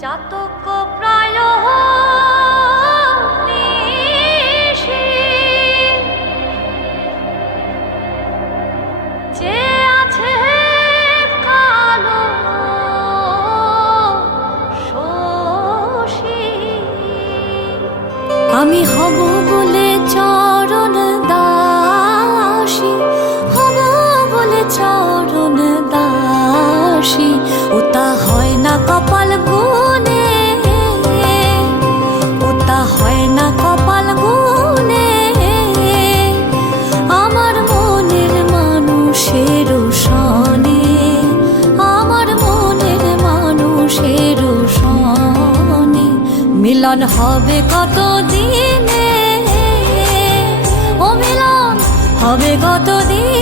চাতক প্রায় নিশি যে আছে কালো শোষী। আমি হব বলে চরণ দাসী, হব বলে চরণ দাসী। ওটা হয় না কপাল গুনে, ওটা হয় না কপাল গুনে। আমার মনের মানুষের সনে, আমার মনের মানুষের সনে মিলন হবে কত দিনে, ও মিলন হবে কত দিন।